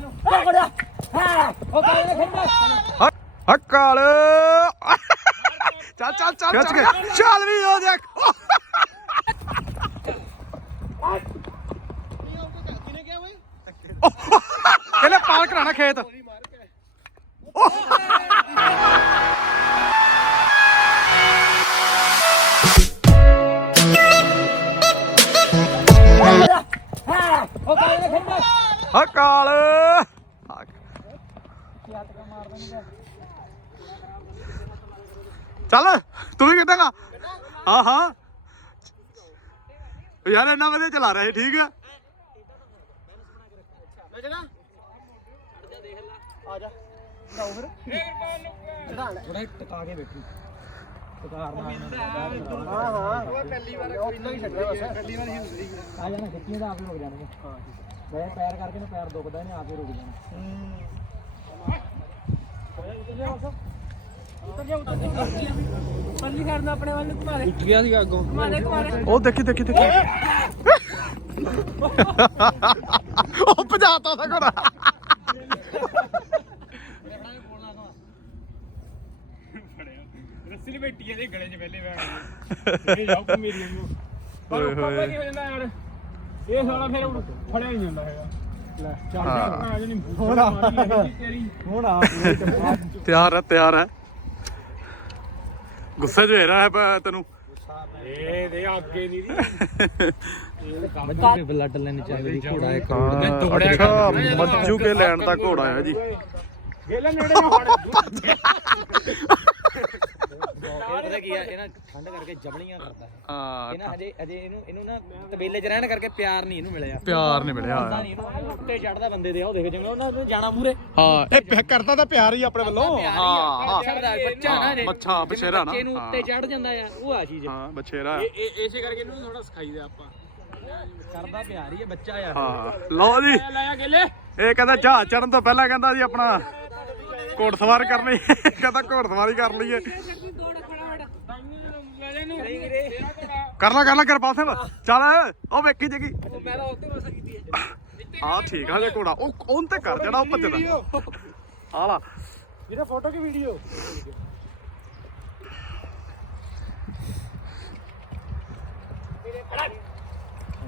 ਪਕੜਿਆ ਹਾਂ ਉਹ ਕਾਲੇ ਨੇ ਖੇਡਦਾ ਹੱਕਾਲ ਚੱਲ ਚੱਲ ਚੱਲ ਖਿੱਚ ਕੇ ਚੱਲ ਵੀ ਹੋ ਦੇਖ। ਕਹਿੰਦੇ ਪਾਲ ਕਰਾਣਾ ਖੇਤ। ਹੱਕਾਲ ਚੱਲ ਤੂੰ ਵੀ ਕਿੱਦਾਂ ਹਾਂ ਹਾਂ ਯਾਰ ਇੰਨਾ ਵਧੀਆ ਚਲਾ ਰਿਹਾ ਸੀ ਠੀਕ ਆ? ਥੋੜਾ ਟਕਾ ਕੇ ਬੈਠੀ ਟਕਾਰ ਨਾਲ ਹਾਂ ਹਾਂ ਉਹ ਪਹਿਲੀ ਵਾਰ ਕੋਈ ਨਹੀਂ ਛੱਡਿਆ ਬਸ ਪਹਿਲੀ ਵਾਰ ਹੀ ਹੁੰਦੀ ਆ ਜਾਣਾ ਖਿੱਚੀਆਂ ਤਾਂ ਆਪ ਹੀ ਰੁਕ ਜਾਣਗੇ ਹਾਂ ਮੈਂ ਪੈਰ ਕਰਕੇ ਨਾ ਪੈਰ ਦੁਖਦਾ ਇਹਨੇ ਆਪ ਹੀ ਰੁਕ ਜਾਣਾ ਉਤਰ ਜਾ ਉਤਰ ਜਾ ਪੱਲੀ ਕਰਨਾ ਆਪਣੇ ਵੱਲ ਨੂੰ ਘੁਮਾਰੇ ਉੱਠ ਗਿਆ ਸੀਗਾ ਅੱਗੋਂ ਘੁਮਾਰੇ ਘੁਮਾਰੇ ਉਹ ਦੇਖੀ ਦੇਖੀ ਦੇਖੀ। ਉਹ ਭਜਾਤਾ ਤਾਂ ਕੋਰਾ ਰੱਸੀ ਲਪੇਟੀ ਇਹਦੇ ਗਲੇ 'ਚ ਪਹਿਲੇ ਬੈਠ ਇਹ ਜਾਓ ਮੇਰੀ ਨੂੰ ਪਰ ਓਏ ਉੱਪਰ ਹੋਏ। ਪਤਾ ਕੀ ਹੋ ਜਾਂਦਾ ਯਾਰ? ਇਹ ਸਾਲਾ ਫਿਰ ਉੜ- ਫੜਿਆ ਨਹੀਂ ਜਾਂਦਾ ਹੈਗਾ। ਲੈ ਚੱਲ ਹਾਂ। ਜਾ ਆ। ਜਣੀ ਹੋਣਾ ਤੇਰੀ। ਹੁਣ ਆ। ਤਿਆਰ ਹੈ ਤਿਆਰ ਹੈ। ਗੁੱਸੇ 'ਚ ਹੋ ਰਿਹਾ ਹੈ ਤੈਨੂੰ। ਇਹ ਦੇ ਅੱਗੇ ਨਹੀਂ ਬਲੱਡ ਲੈਣੀ ਚਾਹੀਦੀ ਘੋੜਾ ਇੱਕ ਹਾਂ, ਅੱਛਾ ਮੱਜੂ ਕੇ ਲੈਣ ਦਾ ਘੋੜਾ ਹੈ ਜੀ। ਗੇਲਾ ਨੇੜੇ ਨਾ ਫੜ। ਪਤਾ ਕੀ ਆ ਇਹ ਨਾ ਠੰਡ ਕਰਕੇ ਜਬਲੀਆਂ ਕਰਦਾ ਹੈ। ਹਾਂ ਇਹ ਨਾ ਅਜੇ ਅਜੇ ਇਹਨੂੰ ਇਹਨੂੰ ਨਾ ਤਬੇਲੇ 'ਚ ਰਹਿਣ ਕਰਕੇ ਪਿਆਰ ਨਹੀਂ ਇਹਨੂੰ ਮਿਲਿਆ। ਪਿਆਰ ਨਹੀਂ ਮਿਲਿਆ। ਪਤਾ ਨਹੀਂ ਇਹਨੂੰ ਉੱਤੇ ਚੜਦਾ ਬੰਦੇ ਦੇ ਆ ਉਹ ਦੇਖ ਜਿਵੇਂ ਉਹਨਾਂ ਨੂੰ ਜਾਣਾ ਮੂਰੇ ਹਾਂ ਇਹ ਪਿਆ- ਕਰਦਾ ਤਾਂ ਪਿਆਰ ਹੀ ਆਪਣੇ ਵੱਲੋਂ। ਹਾਂ ਹਾਂ ਛੜਦਾ ਬੱਚਾ ਨਾ ਜੇ ਬੱਚਾ ਬਛੇਰਾ ਨਾ ਬੱਚੇ ਨੂੰ ਉੱਤੇ ਹਾਂ। ਚੜ ਜਾਂਦਾ ਆ ਉਹ ਆ ਚੀਜ਼। ਹਾਂ ਬਛੇਰਾ ਇਹ ਇਹ- ਇਸੇ ਕਰਕੇ ਇਹਨੂੰ ਥੋੜਾ ਸਿਖਾਈਦਾ ਆਪਾਂ। ਕਰਦਾ ਪਿਆਰ ਹੀ ਆ ਬੱਚਾ ਆ ਹਾਂ ਲਓ ਜੀ। ਲੈ ਲਾਇਆ ਗੇਲੇ। ਇਹ ਕਹਿੰਦਾ ਜਹਾਜ਼ ਚੜਨ ਤੋਂ ਪਹਿਲਾਂ ਕਹਿੰਦਾ ਜੀ ਆਪਣਾ ਘੋੜ ਸਵਾਰ ਕਰ ਲਈ ਕਹਿੰਦਾ ਘੋੜ ਸਵਾਰੀ ਕਰ ਲਈਏ। ਕਰ ਲੈ ਕਰ ਲੈ ਕਿਰਪਾਲ ਸਿੰਘ। ਚੱਲ ਉਹ ਵੇਖੀ ਜਗੀ। ਹਾਂ ਠੀਕ ਆ ਜੇ ਘੋੜਾ। ਉਹ ਉਹਨ ਤੇ ਕਰ ਜਿਹੜਾ ਉਹ ਭੱਜਦਾ ਆ ਲਾ। ਇਹਦਾ ਫੋਟੋ ਕੀ ਵੀਡੀਓ?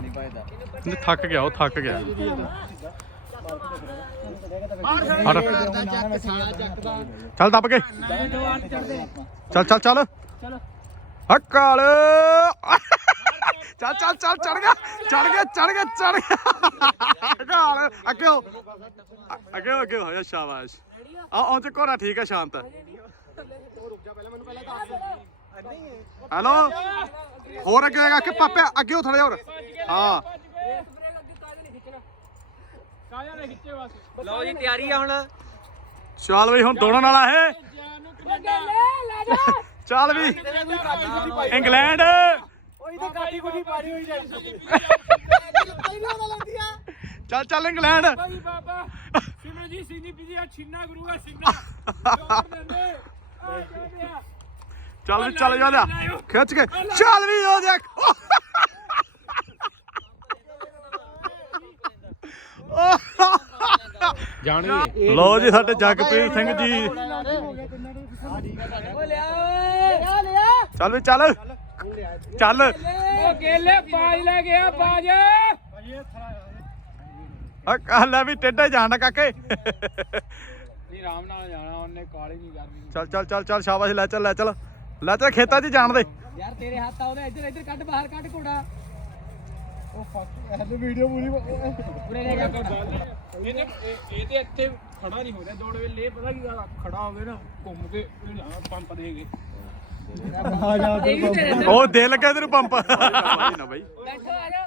ਨਹੀਂ ਥੱਕ ਗਿਆ ਉਹ ਥੱਕ ਗਿਆ। ਹਟ। ਚੱਲ ਦੱਬ ਕੇ। ਚੱਲ ਚੱਲ ਚੱਲ। ਹੱਕਾਲ। ਚੱਲ ਚੱਲ ਚੱਲ ਚੜ ਗਿਆ ਚੜ ਗਿਆ ਚੜ ਗਿਆ ਚੜ ਗਿਆ। ਹੱਕਾਲ। ਅੱਗੇ ਹੋ। ਅੱਗੇ ਹੋ, ਅੱਗੇ ਹੋ। ਜਾ ਸ਼ਾਬਾਸ਼। ਆ ਉਹ ਤੇ ਕੋਰਾ ਠੀਕ ਹੈ ਸ਼ਾਂਤ। ਹੈਲੋ? ਹੋਰ ਅੱਗੇ ਆ ਕਿ ਪਾਪੇ ਅੱਗੇ ਹੋ ਥੋੜਾ ਹੋਰ। ਹਾਂ। ਕਾਇਆ ਨੇ ਖਿੱਚੇ ਬਸ ਲਓ ਜੀ ਤਿਆਰੀ ਆ ਹੁਣ। ਚੱਲ ਬਈ ਹੁਣ ਦੌੜਨ ਵਾਲਾ ਹੈ ਚੱਲ ਵੀ ਇੰਗਲੈਂਡ। ਕਾਟੀ ਕੁੱਟੀ ਹੋਈ ਚੱਲ ਚੱਲ ਇੰਗਲੈਂਡ। ਭਾਈ ਬਾਬਾ। ਸਿਮਰਜੀਤ ਸਿੰਘ ਜੀ ਪੀਜੀ ਛਿੰਨਾ ਗੁਰੂ ਆ ਸਿੰਘਾ ਆ ਆ। ਚੱਲ ਵੀ ਚੱਲ ਜਾ ਲਿਆ ਖਿੱਚ ਕੇ। ਚੱਲ ਵੀ ਹੋ ਦੇਖ। ਜਾਣ। ਲਓ ਜੀ ਸਾਡੇ ਜਗਪ੍ਰੀਤ ਸਿੰਘ ਜੀ। ਚੱਲ ਵੀ ਚੱਲ। ਚੱਲ। ਉਹ ਗੇਲੇ ਬਾਜ ਲੈ ਗਿਆ ਬਾਜ ਆ ਲੈ ਵੀ ਟੇਢੇ ਜਾਣ ਕਾਕੇ। ਨਹੀਂ ਆਰਾਮ ਨਾਲ ਜਾਣਾ ਉਹਨੇ ਕਾਲੀ ਨਹੀਂ ਕਰਨੀ। ਚੱਲ ਚੱਲ ਚੱਲ ਚੱਲ ਸ਼ਾਬਾਸ਼ ਲੈ ਚੱਲ ਲੈ ਚੱਲ। ਲੈ ਚੱਲ ਖੇਤਾਂ 'ਚ ਜਾਣ ਦੇ। ਯਾਰ ਤੇਰੇ ਹੱਥ ਆਉਦੇ ਇੱਧਰ ਇੱਧਰ ਕੱਢ ਬਾਹਰ ਕੱਢ ਘੋੜਾ। ਉਰੇ ਲੈ ਜਾ। ਇਹਨੇ ਇਹ- ਇਹਦੇ ਇੱਥੇ ਖੜਾ ਨਹੀਂ ਹੋ ਰਿਹਾ ਦੌੜ ਵੇਲੇ ਇਹ ਪਤਾ ਕੀ ਗੱਲ ਆ, ਖੜਾ ਹੋਵੇ ਨਾ ਘੁੰਮ ਕੇ ਇਹ ਜਾਣਾ ਪੰਪ ਦੇਗੇ ਇਹ ਉਹ ਦੇ ਲੱਗਾ ਤੈਨੂੰ ਪੰਪ। ਨਾ ਬਾਈ ਬੈਠੋ ਆ ਜਾ।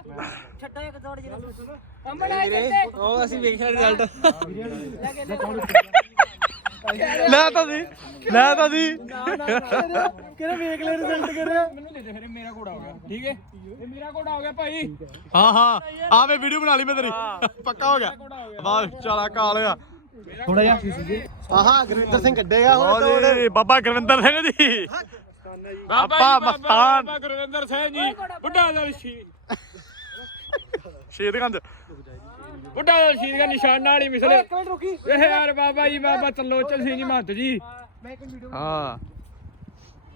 ਛੱਟਾ ਇੱਕ ਦੌੜ ਜਿਹੜਾ ਕੰਬਣ ਆਏ ਤੇ ਉਹ ਅਸੀਂ ਵੇਖਿਆ ਰਿਜ਼ਲਟ ਲੈ ਤਾਂ ਸੀ ਲੈ ਤਾਂ ਸੀ ਕਿਹਨੇ ਵੇਖ ਲੈ ਰਿਜ਼ਲਟ ਕਰਿਆ? ਮੈਨੂੰ ਦੇ ਦੇ ਫਿਰ ਇਹ ਮੇਰਾ ਘੋੜਾ ਹੋ ਗਿਆ। ਠੀਕ ਹੈ? ਇਹ ਮੇਰਾ ਘੋੜਾ ਹੋ ਗਿਆ ਭਾਈ। ਹਾਂ ਹਾਂ। ਆਵੇ ਵੀਡੀਓ ਬਣਾ ਲਈ ਮੈਂ ਤੇਰੀ। ਪੱਕਾ ਹੋ ਗਿਆ। ਵਾਹ ਚਲਾ ਕਾਲਿਆ ਥੋੜਾ ਜਿਹਾ ਆਹਾ ਗੁਰਵਿੰਦਰ ਸਿੰਘ ਕੱਢੇਗਾ ਲਓ ਜੀ ਬਾਬਾ ਗੁਰਵਿੰਦਰ ਸਿੰਘ ਜੀ। ਬਾਬਾ ਜੀ, ਮਸਤਾਨ। ਬਾਬਾ ਗੁਰਵਿੰਦਰ ਸਿੰਘ ਜੀ। ਬੁੱਢਾ ਦਲ ਸ਼ੀ ਸ਼ਹੀਦਗੰਜ ਬੁੱਢਾ ਦਲ ਸ਼ਹੀਦ ਦਾ ਨਿਸ਼ਾਨ ਨਾਲ ਹੀ ਮਿਸਲ ਇੱਕ ਮਿੰਟ ਰੁਕੀ। ਇਹ ਯਾਰ ਬਾਬਾ ਜੀ ਬਾਬਾ ਤਲੋਚਨ ਸਿੰਘ ਜੀ ਮਹੰਤ ਜੀ। ਮੈਂ ਇੱਕ ਵੀਡੀਓ ਹਾਂ।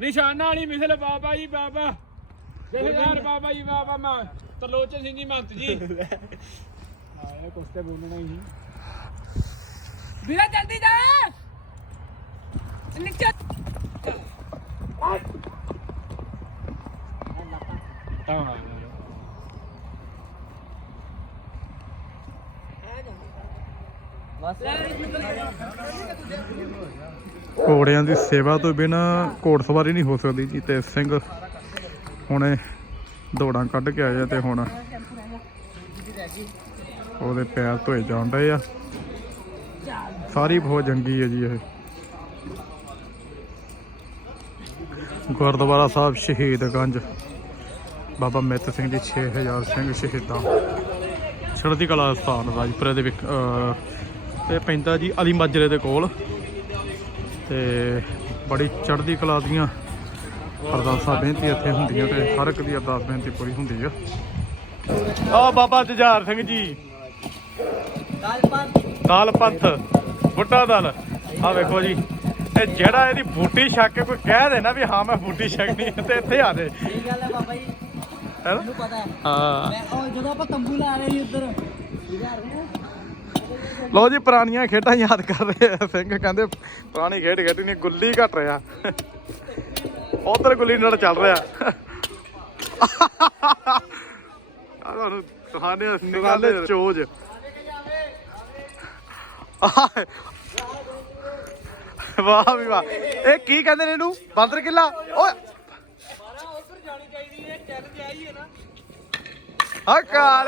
ਨਿਸ਼ਾਨਾ ਨਾਲ ਮਿਸਲ ਬਾਬਾ ਜੀ, ਬਾਬਾ। ਇਹ ਬਾਬਾ ਜੀ, ਬਾਬਾ ਮੈਂ। ਤਰਲੋਚਨ ਸਿੰਘ ਜੀ ਮੰਤ ਜੀ। ਆਇਆ ਕੁਛ ਤੇ ਬੋਲਣਾ ਹੀ। ਵੀਰਾ, ਜਲਦੀ ਜਾ। ਨਿਕਲ ਤਾਂ ਘੋੜਿਆਂ ਦੀ ਸੇਵਾ ਤੋਂ ਬਿਨਾ ਘੋੜਸਵਾਰੀ ਨਹੀਂ ਹੋ ਸਕਦੀ ਜੀ ਤੇ ਸਿੰਘ ਹੁਣੇ ਦੌੜਾਂ ਕੱਢ ਕੇ ਆਏ ਤੇ ਹੁਣ ਉਹਦੇ ਪੈਰ ਧੋਏ ਜਾਣ ਆ। ਸਾਰੀ ਬਹੁਤ ਜੰਗੀ ਹੈ ਜੀ ਇਹ। ਗੁਰਦੁਆਰਾ ਸਾਹਿਬ ਸ਼ਹੀਦਗੰਜ ਬਾਬਾ ਮਿੱਤ ਸਿੰਘ ਜੀ 6000 ਸਿੰਘ ਸ਼ਹੀਦਾਂ। ਚੜ੍ਹਦੀ ਕਲਾ ਸਥਾਨ ਰਾਜਪੁਰੇ ਦੇ ਵਿੱਚ ਅਹ, ਇਹ ਪੈਂਦਾ ਜੀ ਅਲੀ ਮਾਜਰੇ ਦੇ ਕੋਲ। ਤੇ ਬੜੀ ਚੜ੍ਹਦੀ ਕਲਾ ਦੀਆਂ ਅਰਦਾਸਾਂ ਬੇਨਤੀ ਇੱਥੇ ਹੁੰਦੀਆਂ ਤੇ ਹਰ ਇੱਕ ਦੀ ਅਰਦਾਸ ਬੇਨਤੀ ਪੂਰੀ ਹੁੰਦੀ ਆ। ਆ ਬਾਬਾ ਜੁਝਾਰ ਸਿੰਘ ਜੀ। ਦਾਲ ਪੰਥ। ਬੁੱਢਾ ਦਲ। ਆ ਵੇਖੋ ਜੀ। ਇਹ ਜਿਹੜਾ ਇਹਦੀ ਬੂਟੀ ਛੱਕ ਕੇ ਕੋਈ ਕਹਿ ਦੇ ਨਾ ਵੀ ਹਾਂ ਮੈਂ ਬੂਟੀ ਛਕਣੀ ਹੈ ਤੇ ਇੱਥੇ ਆ ਦੇ। ਸਹੀ ਗੱਲ ਹੈ ਬਾਬਾ ਜੀ। ਹੈ? ਮੈਨੂੰ ਪਤਾ ਹੈ। ਹਾਂ। ਮੈਂ ਉਹ ਜਦੋਂ ਆਪਾਂ ਤੰਬੂ ਲਾ ਰਹੇ ਸੀ ਉੱਧਰ। ਲੋ ਜੀ ਪੁਰਾਣੀਆਂ ਖੇਡਾਂ ਯਾਦ ਕਰ ਰਹੇ ਆ। ਸਿੰਘ ਕਹਿੰਦੇ ਪੁਰਾਣੀ ਖੇਡ ਖੇਡੀ ਨਹੀਂ ਗੁੱਲੀ ਘਟ ਰਿਹਾ। ਉਧਰ ਗੁੱਲੀ ਨਾਲ ਚੱਲ ਰਿਹਾ। ਆ ਤੁਹਾਨੂੰ ਚੋਜ। ਵਾਹ ਵੀ ਵਾਹ। ਇਹ ਕੀ ਕਹਿੰਦੇ ਨੇ ਇਹਨੂੰ? ਬਾਂਦਰ ਕਿੱਲਾ? ਓਏ! ਆ ਕਾਲ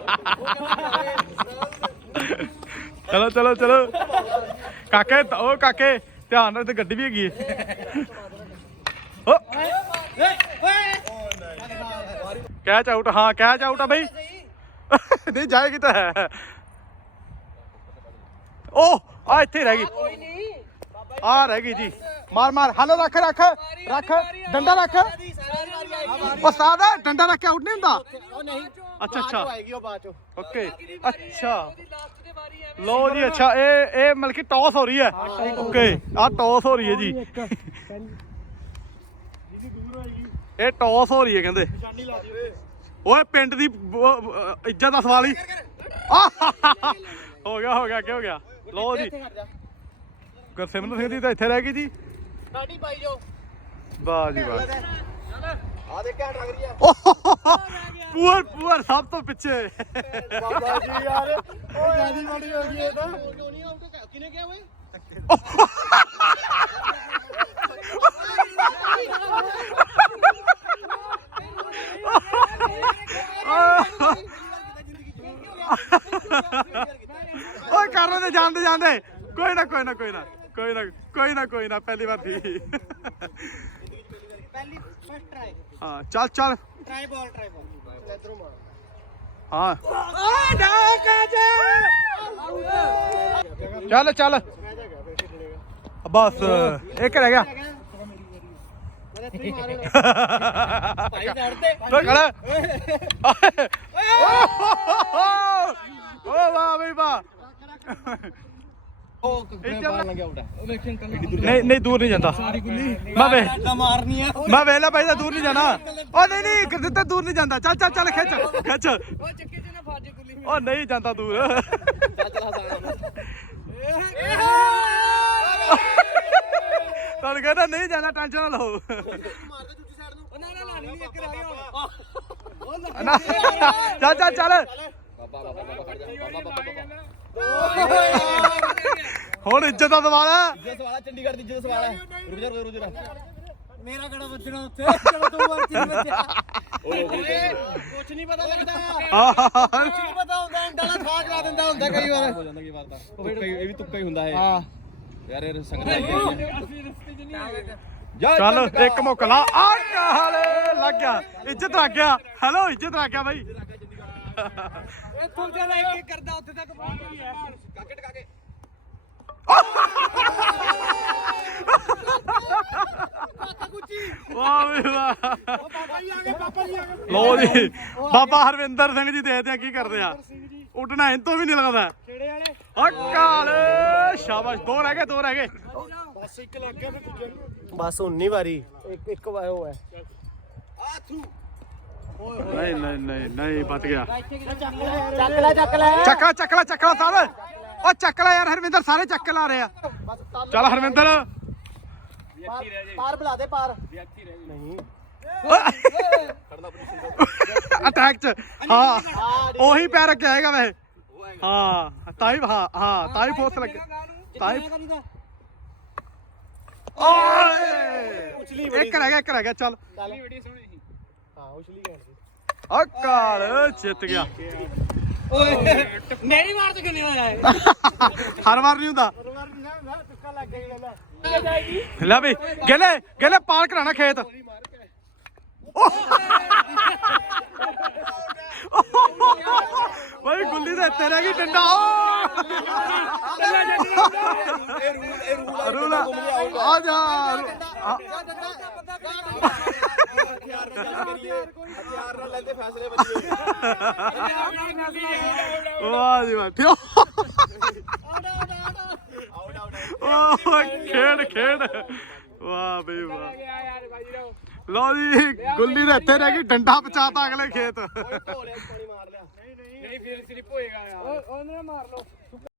ਚਲੋ ਚਲੋ ਚਲੋ ਕਾਕੇ ਓ ਕਾਕੇ ਧਿਆਨ ਨਾਲ ਤੇ ਗੱਡੀ ਵੀ ਹੈਗੀ ਹੈ ਓ ਕੈਚ ਆਊਟ ਹਾਂ ਕੈਚ ਆਊਟ ਆ ਬਈ ਨਹੀਂ ਜਾਏਗੀ ਤਾਂ ਹੈ ਓ ਆ ਇੱਥੇ ਹੀ ਰਹਿ ਗਈ ਆ ਰਹਿ ਗਈ ਜੀ ਮਾਰ ਮਾਰ। ਹਲੋ ਰੱਖ ਰੱਖ। ਰੱਖ। ਡੰਡਾ ਰੱਖ। ਉਹ ਸਾਦਾ ਡੰਡਾ ਰੱਖ ਕੇ ਆਊਟ ਨਹੀਂ ਹੁੰਦਾ। ਉਹ ਨਹੀਂ। ਅੱਛਾ ਅੱਛਾ। ਆਏਗੀ ਉਹ ਬਾਅਦ ਚੋਂ। ਓਕੇ। ਅੱਛਾ। ਲੋ ਜੀ ਅੱਛਾ ਇਹ ਇਹ ਮਤਲਬ ਕਿ ਟੌਸ ਹੋ ਰਹੀ ਹੈ। ਓਕੇ ਆ ਟੌਸ ਹੋ ਰਹੀ ਹੈ ਜੀ। ਇਹ ਟੌਸ ਹੋ ਰਹੀ ਹੈ ਕਹਿੰਦੇ। ਓਏ ਪਿੰਡ ਦੀ ਇੱਜ਼ਤ ਦਾ ਸਵਾਲ ਹੀ! ਹੋ ਗਿਆ ਹੋ ਗਿਆ ਕੀ ਹੋ ਗਿਆ? ਲੋ ਜੀ। ਗੁਰਸਿਮਰਨ ਸਿੰਘ ਦੀ ਤਾਂ ਇੱਥੇ ਰਹਿ ਗਈ ਜੀ। ਸਾਡੀ ਪਾਈ ਜੋ ਵਾਹ ਜੀ ਵਾਹ ਆ ਦੇ ਘੈਂਟ ਲੱਗ ਰਹੀ ਆ। ਪੂਰ ਪੂਰ ਸਭ ਤੋਂ ਪਿੱਛੇ। ਬਾਬਾ ਜੀ ਯਾਰ ਉਹ ਜਿਆਦੀ ਬੜੀ ਹੋ ਗਈ ਇਹ ਤਾਂ। ਕਿਉਂ ਨਹੀਂ ਆਊਟ ਕਿਨੇ ਕਿਹਾ ਓਏ? ਓਏ ਕਰ ਰਹੇ ਨੇ ਜਾਂਦੇ ਜਾਂਦੇ। ਕੋਈ ਨਾ ਕੋਈ ਨਾ ਕੋਈ ਨਾ। ਕੋਈ ਨਾ ਕੋਈ ਨਾ ਕੋਈ ਨਾ ਪਹਿਲੀ ਵਾਰ ਥੀ ਪਹਿਲੀ ਫਸਟ ਟਰਾਈ ਹਾਂ ਚੱਲ ਚੱਲ ਟਰਾਈ ਬਾਲ ਟਰਾਈ ਬਾਲ ਇਧਰੋਂ ਮਾਰ ਹਾਂ ਚੱਲ ਚੱਲ ਬਸ ਇੱਕ ਰਹਿ ਗਿਆ ਮੇਰੇ ਇੱਥੇ ਹੀ ਉਹ ਕਿੱਥੇ ਉਹ ਵੇਖਣ ਕੱਲ ਨਹੀਂ ਨਹੀਂ ਦੂਰ ਨਹੀਂ ਜਾਂਦਾ। ਮੈਂ ਵੇ ਮਾਰਨੀ ਆ। ਮੈਂ ਵੇਲਾ ਪੈਦਾ ਦੂਰ ਨਹੀਂ ਜਾਣਾ। ਓ ਨਹੀਂ ਨਹੀਂ ਕਿਤੇ ਤੇ ਦੂਰ ਨਹੀਂ ਜਾਂਦਾ। ਚੱਲ ਚੱਲ ਚੱਲ ਖਿੱਚ ਖਿੱਚ। ਉਹ ਚੱਕੇ ਚ ਨਾ ਫਾਜੇ ਗੁੱਲੀ। ਓ ਨਹੀਂ ਜਾਂਦਾ ਦੂਰ। ਤੁਹਾਨੂੰ ਕਹਿੰਦਾ ਨਹੀਂ ਜਾਣਾ ਟੈਨਸ਼ਨ ਨਾ ਲਓ। ਉਹ ਨਾ ਨਾ ਲਾਣੀ ਨਹੀਂ ਇੱਕ ਰਹਿ ਗਿਆ ਹੁਣ ਇੱਜ਼ਤ ਦਾ ਸਵਾਲ ਹੈ। ਜੇ ਸਵਾਲ ਹੈ ਚੰਡੀਗੜ੍ਹ ਦੀ ਇੱਜ਼ਤ ਸਵਾਲ ਹੈ। ਰੁਕ ਜਾ ਰੁਕ ਜਾ ਮੇਰਾ ਕਿਹੜਾ ਵੱਜਣਾ ਉੱਥੇ? ਚਲੋ ਦੋ ਵਾਰ ਤਿੰਨ ਵੱਜਿਆ ਕੁਛ ਨਹੀਂ ਪਤਾ ਲੱਗਦਾ। ਆਹ। ਕੁਛ ਨਹੀਂ ਪਤਾ ਹੁੰਦਾ ਦਾ ਠਾ ਕਰਾ ਦਿੰਦਾ ਹੁੰਦਾ ਕਈ ਵਾਰ। ਹੋ ਜਾਂਦਾ ਕੀ ਵਾਰ ਤਾਂ। ਤੁੱਕਾ ਹੀ ਇਹ ਵੀ ਤੁੱਕਾ ਹੀ ਹੁੰਦਾ ਹੈ ਹਾਂ। ਯਾਰ ਇਹ ਸੰਗਤ ਹੈ ਚੱਲ ਇੱਕ ਮੌਕਾ ਆ ਕਾਲੇ ਲੱਗ ਗਿਆ। ਇੱਜ਼ਤ ਰੱਖ ਗਿਆ। ਹੈਲੋ ਇੱਜ਼ਤ ਰੱਖ ਗਿਆ ਬਾਈ। ਇੱਥੋਂ ਜ਼ਿਆਦਾ ਇੱਕ ਇੱਕ ਕਰਦਾ ਉੱਥੇ ਤੱਕ ਪਹੁੰਚ ਗਿਆ। ਕਾਕੇ ਟਕਾਕੇ ਕਾਕਾ ਕੁੱਚੀ ਵਾਹ ਵੀ ਵਾਹ। ਪਾਪਾ ਜੀ ਆ ਗਏ ਪਾਪਾ ਜੀ ਆ ਗਏ ਲੋ ਜੀ ਬਾਬਾ ਹਰਵਿੰਦਰ ਸਿੰਘ ਜੀ ਦੇਖਦੇ ਆ ਕੀ ਕਰਦੇ ਆ। ਉੱਡਣਾ ਇਹ ਤੋਂ ਵੀ ਨਹੀਂ ਲੱਗਦਾ। ਕਿਹੜੇ ਵਾਲੇ ਆ ਕਾਲੇ ਸ਼ਾਬਾਸ਼ ਦੋ ਰਹਿ ਗਏ ਦੋ ਰਹਿ ਗਏ। ਬਸ ਇੱਕ ਲੱਗ ਗਿਆ ਫਿਰ ਦੂਜੇ ਬਸ 19 ਵਾਰੀ। ਇੱਕ ਇੱਕ ਵਾਰ ਉਹ ਹੈ। ਆ ਥੂ। ਨਹੀਂ ਨਹੀਂ ਨਹੀਂ ਨਹੀਂ ਬਚ ਗਿਆ। ਚੱਕ ਲੈ ਚੱਕ ਲੈ ਚੱਕਲਾ ਚੱਕਲਾ ਚੱਕਲਾ ਸਾਹਿਬ ਉਹ ਚੱਕ ਲੈ ਯਾਰ ਹਰਵਿੰਦਰ ਸਾਰੇ ਚੱਕ ਲਾ ਰਹੇ ਆ। ਬਸ ਤਲ ਚੱਲ ਹਰਵਿੰਦਰ। ਪਾਰ ਪਾਰ ਬੁਲਾ ਦੇ ਪਾਰ। ਨਹੀਂ। ਅਟੈਕ ਚ। ਹਾਂ ਉਹੀ ਪੈਰ ਰੱਖਿਆ ਹੈਗਾ ਵੈਸੇ। ਹਾਂ ਤਾਂ ਹੀ ਹਾਂ ਹਾਂ ਤਾਂ ਹੀ ਫੋਰਸ ਲੱਗੇ। ਤਾਂ ਹੀ ਓਏ! ਇੱਕ ਰਹਿ ਗਿਆ ਇੱਕ ਰਹਿ ਗਿਆ ਚੱਲ। ਬੜੀ ਸੋਹਣੀ ਸੀ ਹਾਂ ਉਛਲੀ ਗਏ ਆ ਕਾਲ ਜਿੱਤ ਗਿਆ। ਓਏ ਮੇਰੀ ਵਾਰ ਤੇ ਕਿੰਨੇ ਹੋਇਆ ਹਰ ਵਾਰ ਨਹੀਂ ਹੁੰਦਾ। ਵਾਰ ਨਹੀਂ ਨਾ ਤੁੱਕਾ ਲੱਗ ਗਿਆ ਗੱਲ ਲੈ ਵੀ ਗੇਲੇ ਗੇਲੇ ਪਾਰ ਕਰਾਣਾ ਖੇਤ। ਓਏ ਗੁੱਲੀ ਦੇ ਇੱਥੇ ਰਹਿ ਗਈ ਡੰਡਾ। ਇਹ ਰੂਲ ਇਹ ਰੂਲ ਰੂਲ ਆ ਜਾ। ਵਾਹ ਜੀ ਵਾਹ। ਠਿਓ ਆਊਟ ਆਊਟ ਓ ਖੇਡ ਖੇਡ। ਵਾਹ ਬਈ ਵਾਹ। ਭਾਈ ਲਓ ਜੀ ਗੁੱਲੀ ਦੇ ਇੱਥੇ ਰਹਿ ਗਈ ਡੰਡਾ ਪਚਾਤਾ ਅਗਲੇ ਖੇਤ। ਧੋ ਲਿਆ ਹੋਏਗਾ ਯਾਰ। ਉਹਨੇ ਮਾਰ ਲਓ।